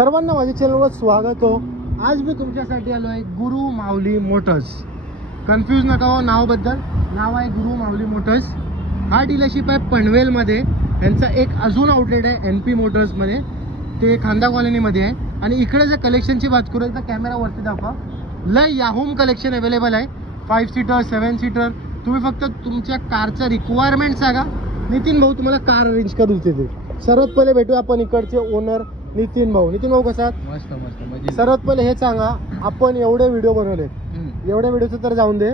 सर्वांना माझ्या चॅनलवर स्वागत हो. आज मी तुमच्यासाठी आलो आहे गुरु माऊली मोटर्स. कन्फ्यूज नका हो नावाबद्दल. नाव आहे गुरु माऊली मोटर्स. हा डीलरशिप आहे पनवेलमध्ये. यांचा एक अजून आउटलेट आहे NP मोटर्समध्ये, ते खांदा कॉलनीमध्ये आहे. आणि इकडे जर कलेक्शनची बात करू तर कॅमेरावरती दाखवा. लय याहूम कलेक्शन अवेलेबल आहे. 5 सीटर 7 सीटर. तुम्ही फक्त तुमच्या कारचं रिक्वायरमेंट सांगा, नितीन भाऊ तुम्हाला कार अरेंज करून देते. सर्वात पहिले भेटू आपण इकडचे ओनर नितीन भाऊ. नितीन भाऊ कसा? मस्त मस्त. सर्वात पहिले हे सांगा, आपण एवढे व्हिडिओ बनवले, एवढ्या व्हिडिओचं तर जाऊन दे,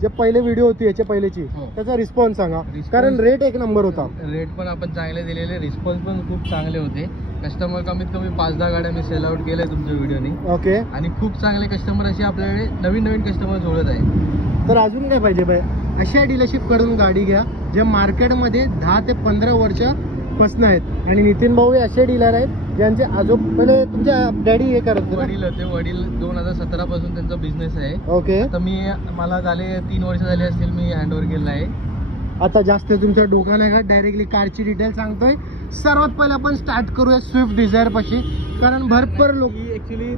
जे पहिले व्हिडिओ होती याच्या पहिलेची त्याचा रिस्पॉन्स सांगा. कारण रेट एक नंबर होता. रेट पण आपण चांगले दिलेले, रिस्पॉन्स पण खूप चांगले होते. कस्टमर कमीत कमी 5-10 गाड्या मी सेल आउट केल्या तुमच्या व्हिडिओनी. ओके. आणि खूप चांगले कस्टमर असे आपल्याकडे नवीन कस्टमर जोडत आहे. तर अजून काय पाहिजे बाय? अशा डीलरशिप कडून गाडी घ्या जे मार्केटमध्ये 10 ते 15 वर्षापासून आहेत. आणि नितीन भाऊ हे असे डीलर आहेत ज्यांचे पहिले तुमच्या डॅडी हे करत वडील होते. वडील 2017 पासून त्यांचा बिझनेस आहे. ओके. आता मला झाले 3 वर्ष झाले असतील मी हँडओव्हर केला आहे. आता जास्त तुमच्या डोकं नाही का, डायरेक्टली कारची डिटेल सांगतोय. सर्वात पहिले आपण स्टार्ट करूया स्विफ्ट डिझायर पाशी, कारण भरपूर लोक ऍक्च्युली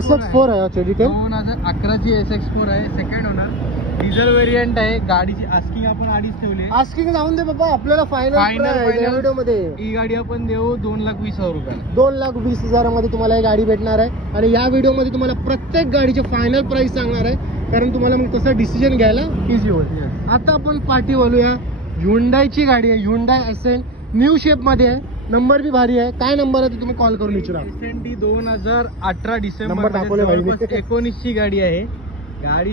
SX4 आहे. अच्छा डिटेल 2011 ची SX4 आहे. सेकंड ओनर डिझेल व्हेरियंट आहे. गाडीची आस्किंग आपण 2.5 ठेवली. आस्किंग जाऊन दे बाबा, आपल्याला फायनल व्हिडिओ मध्ये ही गाडी आपण देऊ 2,20,000 रुपयाला. 2,20,000 मध्ये तुम्हाला ही गाडी भेटणार आहे. आणि या व्हिडिओ मध्ये तुम्हाला प्रत्येक गाडीचे फायनल प्राइस सांगणार आहे, कारण तुम्हाला मग तसं डिसिजन घ्यायला इझी होईल. आता आपण पार्टी बोलूया. ह्युंडाईची गाडी आहे, ह्युंडाई एसेंट न्यू शेप मध्ये आहे. नंबर भी भारी आहे. काय नंबर आहे ते तुम्ही कॉल करून विचारा. एसेंटी 2018 डिसेंबर 19 ची गाडी आहे. गाडी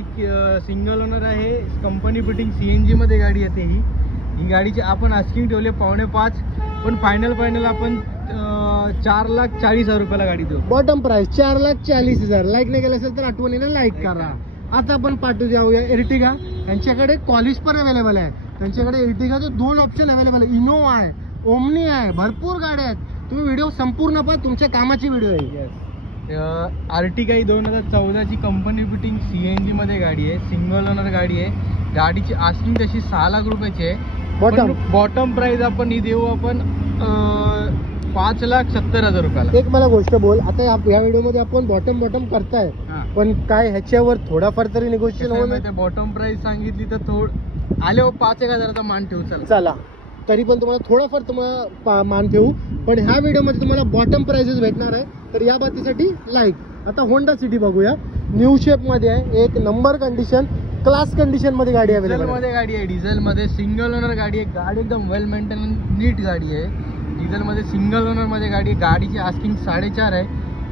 सिंगल ओनर आहे. कंपनी फिटिंग CNG मध्ये गाडी येते. ही गाडीची आपण आस्किंग ठेवले 4.5, पण फायनल आपण 4,40,000 रुपयाला गाडी देऊ. Bottom price 4,40,000. लाईक नाही केलं असेल तर आठवणीने लाईक करा. आता आपण पाठवू जाऊया एर्टिगा. यांच्याकडे कॉलिस पण अवेलेबल आहे. त्यांच्याकडे एर्टिगाचे 2 ऑप्शन अवेलेबल आहे. इनोवा आहे, ओमनी आहे, भरपूर गाड्या आहेत. तुम्ही व्हिडिओ संपूर्ण पहा, तुमच्या कामाची व्हिडिओ आहे. आर्टिगा ही 2014 ची कंपनी फिटिंग CNG मध्ये गाडी आहे. सिंगल ओनर गाडी आहे. गाडीची आस्किंग तशी 6 लाख रुपयाची आहे. बॉटम प्राइस आपण ही देऊ आपण 5,70,000 रुपयाला. एक मला गोष्ट बोल, आता या व्हिडिओ मध्ये आपण बॉटम करताय, पण काय ह्याच्यावर थोडाफार तरी निगोशिएशन होणार. बॉटम प्राइस सांगितली तर आले 5,000चा मान ठेवू चला. तरी पण तुम्हाला थोडाफार तुम्हाला मान ठेवू, पण ह्या व्हिडिओ मध्ये तुम्हाला बॉटम प्राइसेस भेटणार आहे. तर या बाबतीसाठी लाईक. आता होंडा सिटी बघूया. न्यू शेप मध्ये आहे, एक नंबर कंडिशन, क्लास कंडिशन मध्ये गाडी आहे. डिझेल मध्ये गाडी आहे. डिझेल मध्ये सिंगल ओनर गाडी आहे. गाडी एकदम वेल मेंटेन नीट गाडी आहे. डिझेल मध्ये सिंगल ओनर मध्ये गाडी आहे. गाडीची आस्किंग 4.5 आहे.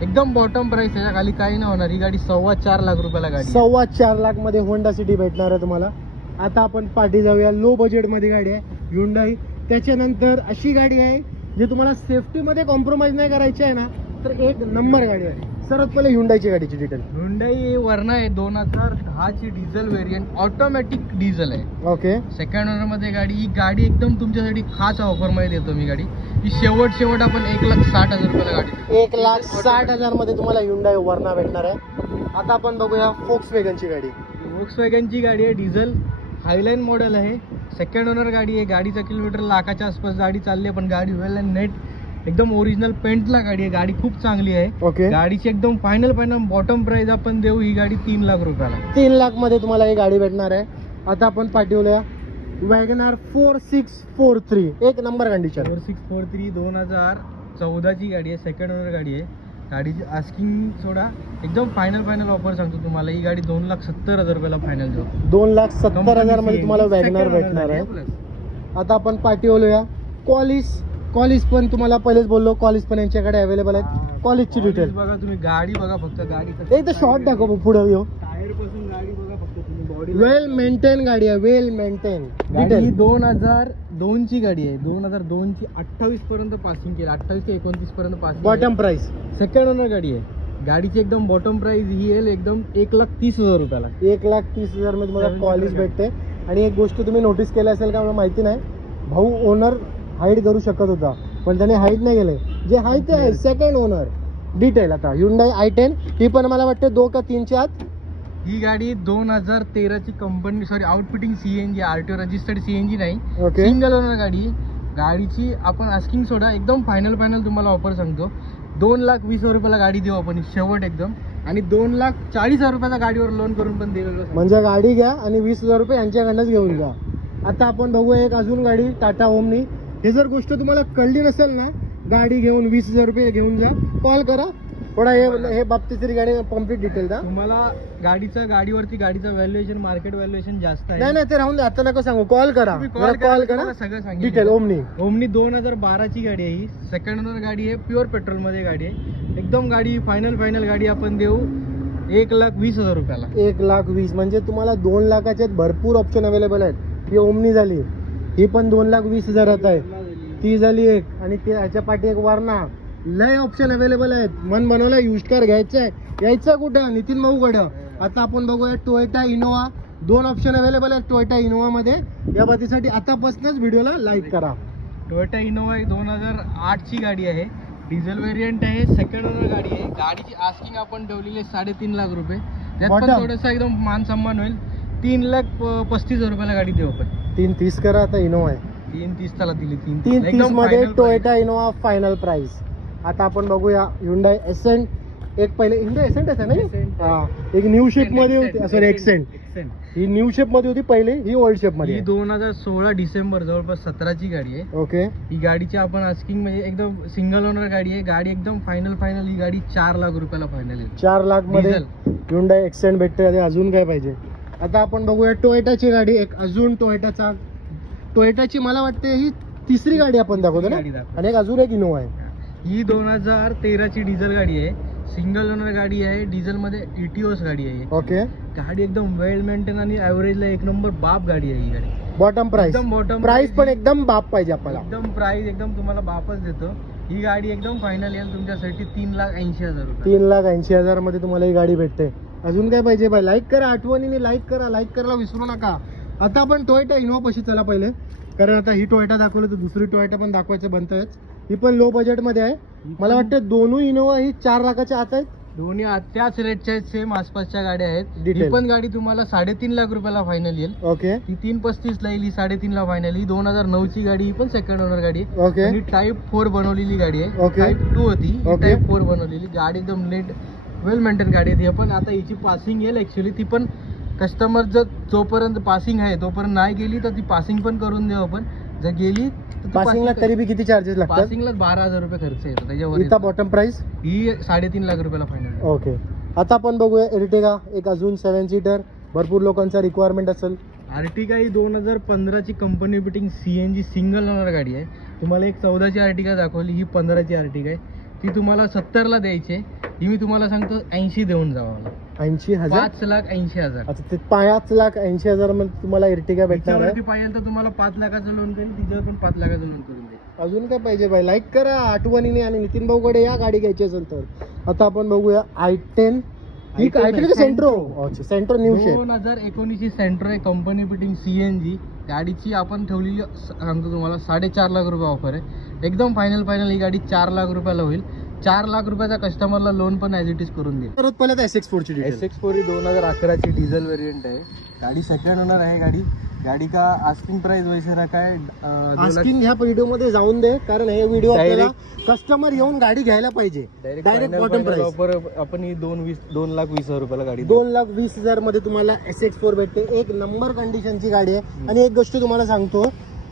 एकदम बॉटम प्राइस, त्याच्या खाली काही नाही होणार. ही गाडी 4.25 लाख रुपयाला गाडी. 4.25 लाख मध्ये होंडा सिटी भेटणार आहे तुम्हाला. आता आपण पाठी जाऊया. लो बजेट मध्ये गाडी आहे ह्युंडाई. त्याच्यानंतर अशी गाडी आहे जे तुम्हाला सेफ्टी मध्ये कॉम्प्रोमाइज नाही करायची आहे ना, तर एक नंबर गाडी आहे. सर्वात पहिले ह्युंडाईची गाडीची डिटेल. ह्युंडाई वर्ना आहे. 2010 ची डिझेल व्हेरियंट, ऑटोमॅटिक डिझेल आहे. ओके. सेकंड ओनर मध्ये गाडी. ही गाडी एकदम तुमच्यासाठी खास ऑफर मध्ये देतो मी गाडी. ही शेवट आपण 1,60,000 रुपयाला गाडी. 1,60,000 मध्ये तुम्हाला ह्युंडाई वर्ना भेटणार आहे. आता आपण बघूया फोक्सवॅगनची गाडी. फोक्सवॅगनची गाडी आहे. डिझेल हायलाईन मॉडेल आहे. सेकंड ओनर गाडी आहे. गाडीचा किलोमीटर लाखाच्या आसपास गाडी चालली आहे, पण गाडी वेल अँड नेट एकदम ओरिजिनल पेंटला गाडी आहे. गाडी खूप चांगली आहे. ओके. गाडीची एकदम फायनल बॉटम प्राइस आपण देऊ ही गाडी 3 लाख रुपयाला. 3 लाख मध्ये तुम्हाला ही गाडी भेटणार आहे. आता आपण पाठवूया वॅगनार 4643, एक नंबर कंडिशन. 4643 2014 ची गाडी आहे. सेकंड ओनर गाडी आहे. गाडीची आस्किंग सोडा एकदम फायनल ऑफर सांगतो तुम्हाला. ही गाडी 2,70,000 रुपयाला फायनल देऊ. 2,70,000 मध्ये तुम्हाला वॅगनार भेटणार आहे. आता आपण पाठवूया कॉलिस पण तुम्हाला पहिलेच बोललो, कॉलिस पण यांच्याकडे अवेलेबल आहेत. कॉलिसची डिटेल बघा तुम्ही. गाडी बघा फक्त. गाडी एक तर शॉर्ट दाखव पुढे येऊ. टायर पासून गाडी बघा फक्त तुम्ही. बॉडी वेल मेंटेन गाडी आहे. वेल मेंटेन. गाडी 2002 ची गाडी आहे. 2002 ची 28 पर्यंत पासिंग केली. 28 ते 29 पर्यंत passing. Bottom price. Second owner गाडी आहे. गाडीची एकदम बॉटम प्राइस ही येईल एकदम 1,30,000 रुपयाला. 1,30,000 मध्ये तुम्हाला कॉलिस भेटते. आणि एक गोष्ट तुम्ही नोटीस केली असेल का मला माहिती नाही, भाऊ ओनर हाईड करू शकत होता, पण त्याने हाईड नाही केले. जे आहे ते आहे. Second owner detail. आता ह्युंडाई i10 ही पण मला वाटते 2 का 3 च्या आत. ही गाडी 2013 ची company outfitting CNG, RTO registered CNG नाही. ओके. सिंगल ओनर गाडी. गाडीची आपण आस्किंग सोडा एकदम फायनल तुम्हाला ऑफर सांगतो. 2,20,000 रुपयाला गाडी देऊ आपण शेवट एकदम, आणि 2,40,000 रुपयाचा गाडीवर लोन करून पण दिलेलं. म्हणजे गाडी घ्या आणि 20,000 रुपये यांच्याकडनंच घेऊन जा. आता आपण बघूया एक अजून गाडी टाटा ओमनी. हे जर गोष्ट तुम्हाला कळली नसेल ना, गाडी घेऊन 20,000 रुपये घेऊन जा, कॉल करा थोडा. हे बाबतीची गाडी कम्प्लीट डिटेल द्या तुम्हाला. गाडीवरती गाडीचा व्हॅल्युएशन, मार्केट व्हॅल्युएशन जास्त आहे. नाही ते राहून दे, आता नका सांगू, कॉल करा, कॉल करा, सगळं सांगितलं डिटेल. ओमनी 2012ची गाडी आहे ही, सेकंड ओनर गाडी आहे, प्युअर पेट्रोल मध्ये गाडी आहे एकदम. गाडी फायनल गाडी आपण देऊ 1,20,000 रुपयाला. 1,20,000 म्हणजे तुम्हाला 2 लाखाचे भरपूर ऑप्शन अवेलेबल आहेत. ही ओमनी झाली, ही पण 2,20,000 आहे, ती झाली एक, आणि ह्याच्या पाठी एक वारणा. लय ऑप्शन अवेलेबल आहेत. मन बनवला युज कार घ्यायचंय, यायचं कुठं? नितीन भाऊकडं. आता आपण बघूया टोयोटा इनोवा. 2 ऑप्शन अवेलेबल आहेत टोयोटा इनोवा मध्ये. या बाबतीसाठी आतापासूनच व्हिडिओला लाईक करा. टोयोटा इनोवा 2008ची गाडी आहे, डिझेल व्हेरियंट आहे, सेकंड ओनर गाडी आहे. गाडीची आस्किंग आपण ठेवलेली आहे 3.5 लाख रुपये. त्यात पण थोडंसं एकदम मान सन्मान होईल. 3,35,000 रुपयाला गाडी देऊ आपण. 3,30 करा. आता इनोवा आहे 3,30 त्याला दिली. 3,30 मध्ये टोयोटा इनोवा फायनल प्राइस. आता आपण बघूया Hyundai Accent. एक पहिले Hyundai Accent आहे ना, हा, एक न्यू शेप मध्ये होती, सॉरी एक्सेंट. ही न्यू शेप मध्ये होती पहिले, ही ओल्ड शेप मध्ये. ही 2016 डिसेंबर जवळपास 17ची गाडी आहे. ओके. ही गाडीची आपण आस्किंग म्हणजे एकदम सिंगल ओनर गाडी आहे. गाडी एकदम फायनल. ही गाडी 4 लाख रुपयाला फायनल आहे. 4 लाख मध्ये Hyundai Accent भेटते. अजून काय पाहिजे? आता आपण बघूया टोयोटाची गाडी. एक अजून टोयोटाची मला वाटते ही 3री गाडी आपण दाखवतो ना, आणि एक अजून एक इनोवा आहे. ही 2013ची डिझेल गाडी आहे, सिंगल ओनर गाडी आहे, डिझेल मध्ये इटिओस गाडी आहे. ओके. गाडी एकदम वेल मेंटेन आणि ऍव्हरेजला एक नंबर बाप गाडी आहे ही गाडी. बॉटम प्राइस पण एकदम बाप पाहिजे आपल्याला. एकदम प्राइस एकदम तुम्हाला बापच देतो. ही गाडी एकदम फायनल येईल तुमच्यासाठी 3,80,000 रुपये. 3,80,000 मध्ये तुम्हाला ही गाडी भेटते. अजून काय पाहिजे बाय? लाईक करा, आठवणीने लाईक करायला विसरू नका. आता आपण टोयोटा इनोवा पाशी चला पहिले, कारण आता ही टोयोटा दाखवली तर दुसरी टोयोटा पण दाखवायचं बनतंय. ही पण लो बजेट मध्ये आहे. मला वाटतं दोन्ही इनोवा ही 4 लाखाच्या आत आहेत. दोन्ही त्याच रेटच्या आहेत, सेम आसपासच्या गाड्या आहेत. ही पण गाडी तुम्हाला 3.5 लाख रुपयाला फायनल येईल. ओके. ती 3,35 ला येईल, ही 3.5 ला फायनल. ही 2009ची गाडी, ही पण सेकंड ओनर गाडी. ओके. ही टाईप 4 बनवलेली गाडी आहे. ओके. टाईप 2 होती, टाईप 4 बनवलेली गाडी. एकदम नेट वेल मेंटेन गाडी आहे. पण आता हिची पासिंग येईल ऍक्च्युली. ती पण कस्टमर जर जोपर्यंत पासिंग आहे तोपर्यंत नाही गेली तर ती पासिंग पण करून देऊ आपण. जर गेली पासिंगला तरी बी किती चार्जेस लागतात? पासिंगला 12,000 रुपये खर्च येतो त्याच्यावर. इथं बॉटम प्राइस ही 3.5 लाख रुपयाला फायनल. ओके. आता आपण बघूया एर्टिगा. एक अजून 7 सीटर, भरपूर लोकांचा रिक्वायरमेंट असेल. आर्टिगा ही 2015ची कंपनी बिटिंग CNG सिंगल ओनर गाडी आहे. तुम्हाला एक 14ची आर्टिगा दाखवली, ही 15ची आर्टिगा आहे. ती तुम्हाला 70 ला द्यायची. ही मी तुम्हाला सांगतो 80 देऊन जावा. 80,000? 5,80,000. अच्छा, ते 5,80,000 मध्ये तुम्हाला एर्टिगा भेटणार आहे. पाहिजे तर तुम्हाला 5 लाखाचं लोन करेल, तिच्यावर पण 5 लाखाचं लोन करून देईल. अजून काय पाहिजे बाय? लाईक करा आठवणीने, आणि नितीन भाऊकडे या गाडी घ्यायची असेल तर. आता आपण बघूया i10. ही सेंट्रो न्यू शेप 2019ची सेंट्रो आहे, कंपनी फिटिंग CNG. गाडीची आपण ठेवलेली सांगतो तुम्हाला 4.5 लाख रुपये ऑफर आहे. एकदम फायनल ही गाडी 4 लाख रुपयाला होईल. 4 लाख रुपयाचा कस्टमरला लोन पण ॲज इट इज करून देईल. परत पहिल्यांदा SX4 ची SX4 ही 2011ची डिझेल व्हेरियंट आहे. गाडी सेकंड ओनर आहे. गाडी का आस्किंग प्राइस वैसे रखा है. आस्किंग ह्या व्हिडिओ मध्ये जाऊन दे, कारण हे व्हिडिओ आपल्याला कस्टमर येऊन गाडी घ्यायला पाहिजे. डायरेक्ट बॉटम प्राइस आपण ही 2,20,000 रुपयाला गाडी 2,20,000 मध्ये तुम्हाला SX4 भेटते. एक नंबर कंडिशनची गाडी आहे. आणि एक गोष्ट तुम्हाला सांगतो,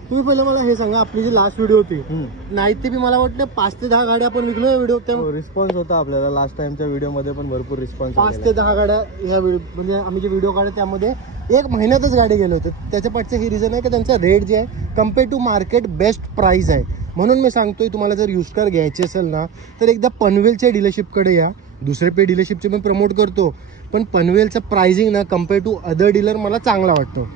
तुम्ही पहिले मला हे सांगा, आपली जी लास्ट व्हिडिओ होती नाही ते बी मला वाटतं 5 ते 10 गाड्या आपण विकलो. व्हिडिओ रिस्पॉन्स होता आपल्याला लास्ट टाइमच्या व्हिडिओ मध्ये पण भरपूर रिस्पॉन्स. 5 ते 10 गाड्या ह्या म्हणजे आम्ही जे व्हिडिओ काढले त्यामध्ये 1 महिन्यातच गाडी गेले होते. त्याच्या पाठचं हे रिझन आहे की त्यांचा रेट जे आहे compare to market best price आहे. म्हणून मी सांगतोय तुम्हाला जर यूज कार घ्यायची असेल ना तर एकदा पनवेलच्या डीलरशिपकडे या. दुसरे पे डीलरशिपचे मी प्रमोट करतो, पण पनवेलचं प्राइसिंग ना कम्पेअर टू अदर डीलर मला चांगला वाटतो.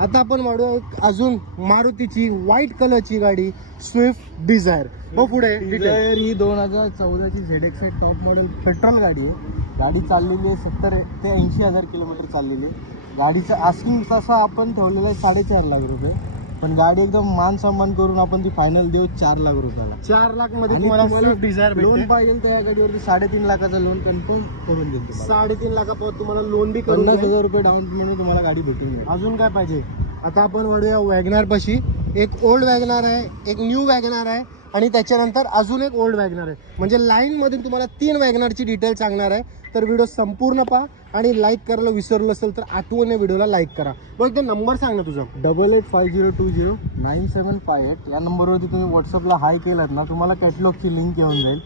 आता आपण वाढूया अजून मारुतीची व्हाईट कलरची गाडी स्विफ्ट डिझायर. पुढे डिझायर ही 2014ची ZX टॉप मॉडेल पेट्रोल गाडी आहे. गाडी चाललेली आहे 70 ते 80,000 किलोमीटर चाललेली आहे. गाडीचं आस्किंग तसा आपण ठेवलेलं आहे 4.5 लाख रुपये. पण गाडी एकदम मान सन्मान करून आपण ती फायनल देऊ 4 लाख रुपयाला. 4 लाख मध्ये तुम्हाला स्विफ्ट डिझायर लोन पाहिजे तर या गाडीवरती 3.5 लाखाचा लोन कन्फर्म करून देईल. 3.5 लाखापर्यंत तुम्हाला लोन बी करून 50,000 रुपये डाऊन पेमेंट तुम्हाला गाडी भेटून जाईल. अजून काय पाहिजे? आता आपण वाढूया वॅगनार पाशी. एक ओल्ड वॅगनार आहे, एक न्यू वॅगनार आहे, आणि त्याच्यानंतर अजून एक ओल्ड वॅगनर आहे. म्हणजे लाईन मधून तुम्हाला 3 वॅगनरची डिटेल सांगणार आहे. तर व्हिडिओ संपूर्ण पहा आणि लाईक करायला विसरलं असेल तर आठवणीने व्हिडिओला लाईक करा. बघ तो नंबर सांग ना तुझा. 885020 या नंबरवरती तुम्ही व्हॉट्सअपला हाय केलात ना, तुम्हाला कॅटलॉगची लिंक येऊन जाईल.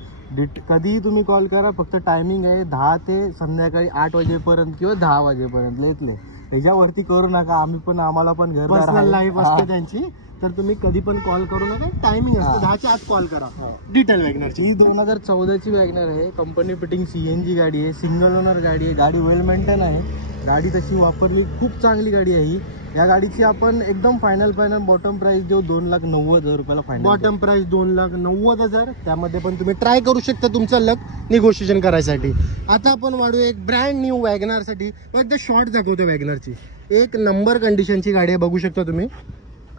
कधीही तुम्ही कॉल करा. फक्त टायमिंग आहे 10 ते संध्याकाळी 8 वाजेपर्यंत किंवा 10 वाजेपर्यंत लेतले. त्याच्यावरती करू नका. आम्हाला पण घरदार लाईफ असते त्यांची. तर तुम्ही कधी पण कॉल करू नका. टायमिंग असते 10च्या आत कॉल करा. डिटेल वॅगनरची ही 2014ची वॅगनर आहे. कंपनी फिटिंग CNG गाडी आहे. सिंगल ओनर गाडी आहे. गाडी वेल मेंटेन आहे. गाडी तशी वापरली खूप चांगली गाडी आहे ही. या गाडीची आपण एकदम फायनल बॉटम प्राइस देऊ 2,90,000 रुपयाला फायनल. Bottom price 2,90,000. त्यामध्ये पण तुम्ही ट्राय करू शकता तुमचं लक निगोशिएशन करायसाठी. आता आपण वाढू एक ब्रँड न्यू वॅगनर साठी. एकदा शॉर्ट दाखवतो वॅगनरची. एक नंबर कंडिशनची गाडी आहे. बघू शकता तुम्ही.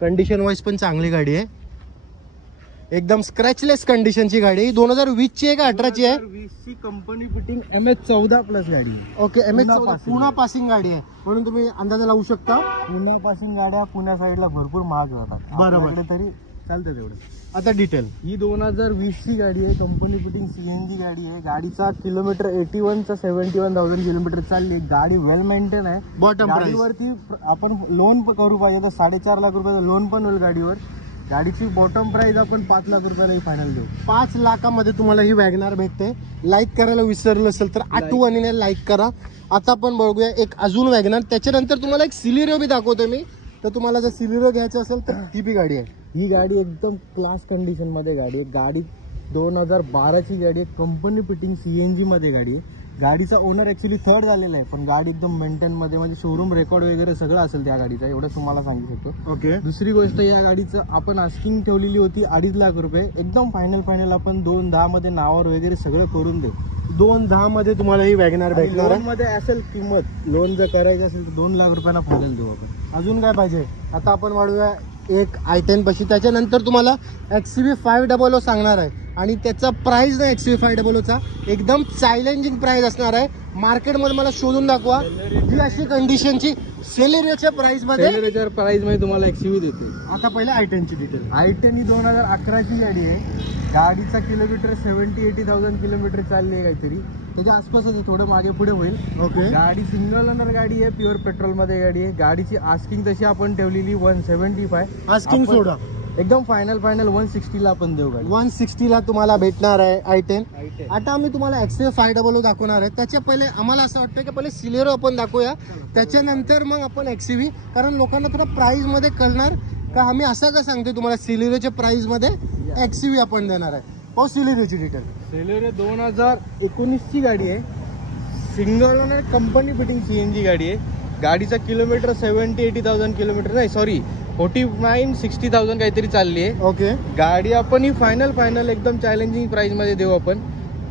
कंडिशन वाईज पण चांगली गाडी आहे. एकदम स्क्रॅचलेस कंडिशनची गाडी. 2020ची आहे का 18ची आहे? 20ची कंपनी फिटिंग MH14 प्लस गाडी. ओके, MH14 पुणा पासिंग गाडी आहे म्हणून तुम्ही अंदाजा लावू शकता. पुण्या पासिंग गाड्या पुण्या साईडला भरपूर महाग जातात. बरोबर, तरी चालतं तेवढं. आता डिटेल. ही 2020ची गाडी आहे. कंपनी फिटिंग CNG गाडी आहे. गाडीचा किलोमीटर 81चा 71,000 किलोमीटर चालली. गाडी वेल मेंटेन आहे. बॉटम गाडीवरती आपण लोन करू पाहिजे तर 4.5 लाख रुपयाचं लोन पण होईल गाडीवर. गाडीची बॉटम प्राइस आपण 5 लाख रुपयाला फायनल देऊ. 5 लाखामध्ये तुम्हाला ही वॅगनर भेटते. लाईक करायला विसरलं असेल तर आठवणीने लाईक करा. आता आपण बघूया एक अजून वॅगनर. त्याच्यानंतर तुम्हाला एक सिलेरिओ बी दाखवतो मी. तर तुम्हाला जर सिलेरिओ घ्यायचं असेल तर ही बी गाडी आहे. ही गाडी एकदम क्लास कंडिशन मध्ये गाडी आहे. गाडी 2012ची गाडी आहे. कंपनी फिटिंग CNG मध्ये गाडी आहे. गाडीचा ओनर ऍक्च्युली थर्ड झालेला आहे. पण गाडी एकदम मेंटेन मध्ये म्हणजे शोरूम रेकॉर्ड वगैरे सगळं असेल त्या गाडीचा. एवढं तुम्हाला सांगू शकतो. ओके. दुसरी गोष्ट, या गाडीचं आपण आस्किंग ठेवलेली होती 2.5 लाख रुपये. एकदम फायनल आपण 2,10 मध्ये नावावर वगैरे सगळं करून दे. 2,10 मध्ये तुम्हाला ही वॅगनर भेटणार आहे. मध्ये असेल किंमत. लोन जर करायचं असेल तर 2 लाख रुपयांना फायनल देऊ आपण. अजून काय पाहिजे. आता आपण वाढूया एक i10 पाशी. त्याच्यानंतर तुम्हाला XCV500 सांगणार आहे. आणि त्याचा प्राइस ना XCV500चा एकदम चॅलेंजिंग प्राइस असणार आहे. मार्केटमध्ये मला शोधून दाखवा जी अशी कंडिशनची सेलेरिओच्या प्राइस मध्ये तुम्हाला XCV देते. आता पहिले i10 ची डिटेल. i10 ही 2011ची गाडी आहे. गाडीचा किलोमीटर 70-80,000 किलोमीटर चालली आहे काहीतरी. त्याच्या आसपासच थोडं मागे पुढे होईल. ओके. गाडी सिंगल ओनर गाडी आहे. प्युअर पेट्रोल मध्ये गाडी आहे. गाडीची आस्किंग तशी आपण ठेवलेली 175. आस्किंग सोडा. एकदम फायनल 160 ला आपण देऊ. गाडी 160 ला तुम्हाला भेटणार आहे i10. आता आम्ही तुम्हाला XCV500 दाखवणार आहे. त्याच्या पहिले आम्हाला असं वाटतं की पहिले सिलेरो आपण दाखवूया. त्याच्यानंतर मग आपण XCV. कारण लोकांना थोडं प्राइस मध्ये कळणार का आम्ही असं का सांगतोय तुम्हाला सिलेरोच्या प्राइस मध्ये XCV आपण देणार आहे. हो, सिलेरोची डिटेल. सिलेरो 2019ची गाडी आहे. Single owner company fitting CNG गाडी आहे. गाडीचा किलोमीटर 70-80,000 किलोमीटर नाही, सॉरी 49-60,000 काहीतरी चालली आहे. ओके. गाडी आपण ही फायनल एकदम चॅलेंजिंग प्राइस मध्ये देऊ आपण.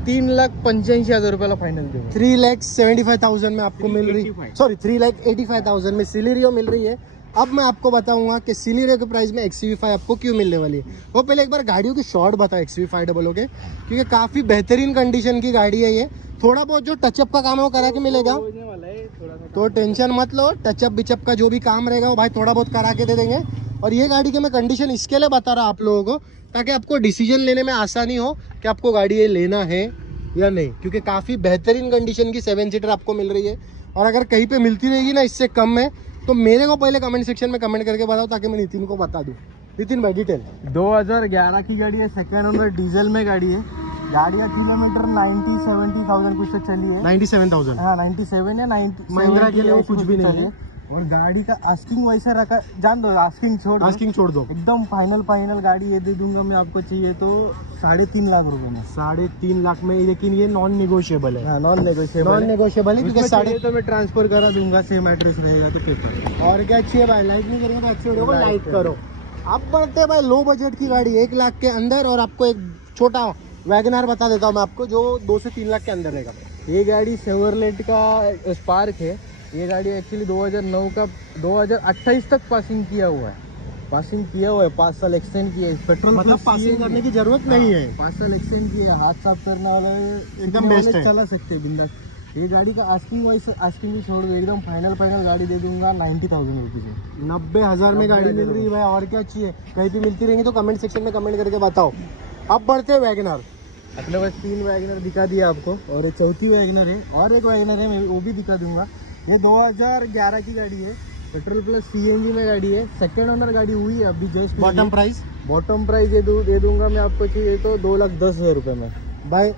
3,85,000 रुपयाला फाइनल देऊ. 3,75,000 में आपको मिल रही, सॉरी 3,85,000 में सिलेरियो मिल रही है. अब मैं आपको बताऊंगा कि सिलेरियो के प्राइस में XCV5 आपको क्यों मिलने वाली है. वो पहले एक बार गाड़ियों की शॉर्ट बताओ XCV500 के, क्योंकि काफी बेहतरीन कंडीशन की गाड़ी है ये. थोड़ा बहुत जो टचअप का काम है वो करा के मिलेगा, तो टेंशन मत लो. टचअप बिचअप का जो भी काम रहेगा वो भाई थोड़ा बहुत करा के दे देंगे. और ये गाड़ी की मैं कंडीशन इसके लिए बता रहा हूँ आप लोगों को, ताकि आपको डिसीजन लेने में आसानी हो कि आपको गाड़ी ये लेना है या नहीं. क्योंकि काफ़ी बेहतरीन कंडीशन की 7 सीटर आपको मिल रही है. और अगर कहीं पे मिलती रहेगी ना इससे कम में, तो मेरे को पहले कमेंट सेक्शन में कमेंट करके बताओ, ताकि मैं नितिन को बता दूँ. नितिन भाई डिटेल. 2011 की गाड़ी है. सेकेंड ओनर डीजल में गाड़ी है. गाड़ी का किलोमीटर 90-70,000 कुछ तो चली है. 97,000. हाँ 97 या 90. महिंद्रा के लिए वो कुछ भी नहीं है. और गाड़ी का आस्किंग वैसा रखा, जान दो, आस्किंग छोड़ दो. एकदम फाइनल गाड़ी ये दे दूंगा मैं आपको. चाहिए तो 3.5 लाख रुपए में. 3.5 लाख में, लेकिन ये नॉन नेगोशिएबल है. नॉन नेगोशिएबल है क्योंकि साढ़े तो मैं ट्रांसफर करा दूंगा. सेम एड्रेस रहेगा तो पेपर. और क्या चाहिए भाई. लाइक नहीं करेंगे तो अच्छे वीडियो को लाइक करो. अब बढ़ते भाई लो बजट की गाड़ी 1 लाख के अंदर. और आपको एक छोटा वैगनआर बता देता हूँ मैं आपको, जो 2 से 3 लाख के अंदर रहेगा. ये गाड़ी शेवरलेट का स्पार्क है. ये गाड़ी एक्चुअली 2009 का 2028 तक पासिंग किया हुआ है. 5 साल एक्सटेंड किया है. पेट्रोल मतलब पासिंग करने की जरूरत नहीं है. 5 साल एक्सटेंड किया है. हाथ साफ करने वाला एकदम बेस्ट है. चला सकते हैं बिंदास. ये गाड़ी का आस्किंग भी छोड़ दो. एकदम फाइनल गाड़ी दे दूंगा 90,000 रुपीज में. 90,000 में गाड़ी मिल रही है भाई. और क्या चाहिए. कहीं भी मिलती रहेंगी तो कमेंट सेक्शन में कमेंट करके बताओ. अब बढ़ते हैं वैगनर। अपने पास 3 वैगनर दिखा दिया आपको, और ये चौथी वैगनर है, और एक वैगनर है मैं वो भी दिखा दूंगा। ये 2011 की गाड़ी है, पेट्रोल प्लस सीएनजी में गाड़ी है, सेकेंड ओनर गाड़ी हुई है अभी जस्ट। बॉटम प्राइस ये दे दूंगा मैं आपको, चाहिए तो 2,10,000 रुपये में। भाई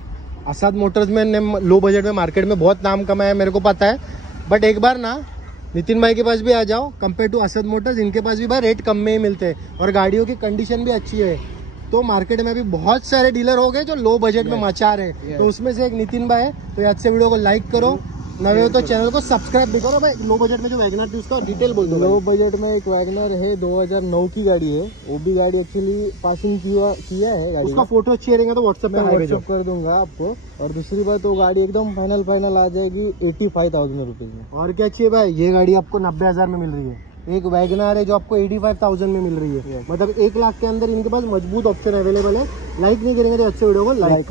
असाद मोटर्स में ने लो बजट में मार्केट में बहुत नाम कमाया, मेरे को पता है, बट एक बार ना नितिन भाई के पास भी आ जाओ। कंपेयर टू असद मोटर्स इनके पास भी भाई रेट कम में ही मिलते हैं, और गाड़ियों की कंडीशन भी अच्छी है। तो मार्केट में अभी बहुत सारे डीलर हो गए जो लो बजट में मचा रहे हैं, तो उसमें से एक नितिन भाई है। तो आज से वीडियो को लाइक करो, नए हो तो चैनल को सब्सक्राइब भी करो। भाई लो बजट में जो वैगनर थी उसका डिटेल बोल दो। लो बजट में एक वैगनर है, 2009 की गाड़ी है, वो भी गाड़ी एक्चुअली पासिंग किया है गाड़ी उसका फोटो अच्छी रहेगा तो व्हाट्सएप मैं पे व्हाट्सएप कर दूंगा आपको। और दूसरी बात, वो गाड़ी एकदम फाइनल आ जाएगी 85,000 रुपीज में। और क्या चाहिए भाई, ये गाड़ी आपको 90,000 में मिल रही है। एक वैगनर है जो आपको 85,000 में मिल रही है, मतलब 1 लाख के अंदर इनके पास मजबूत ऑप्शन अवेलेबल है। लाइक नहीं करेंगे तो अच्छे वीडियो को लाइक कर।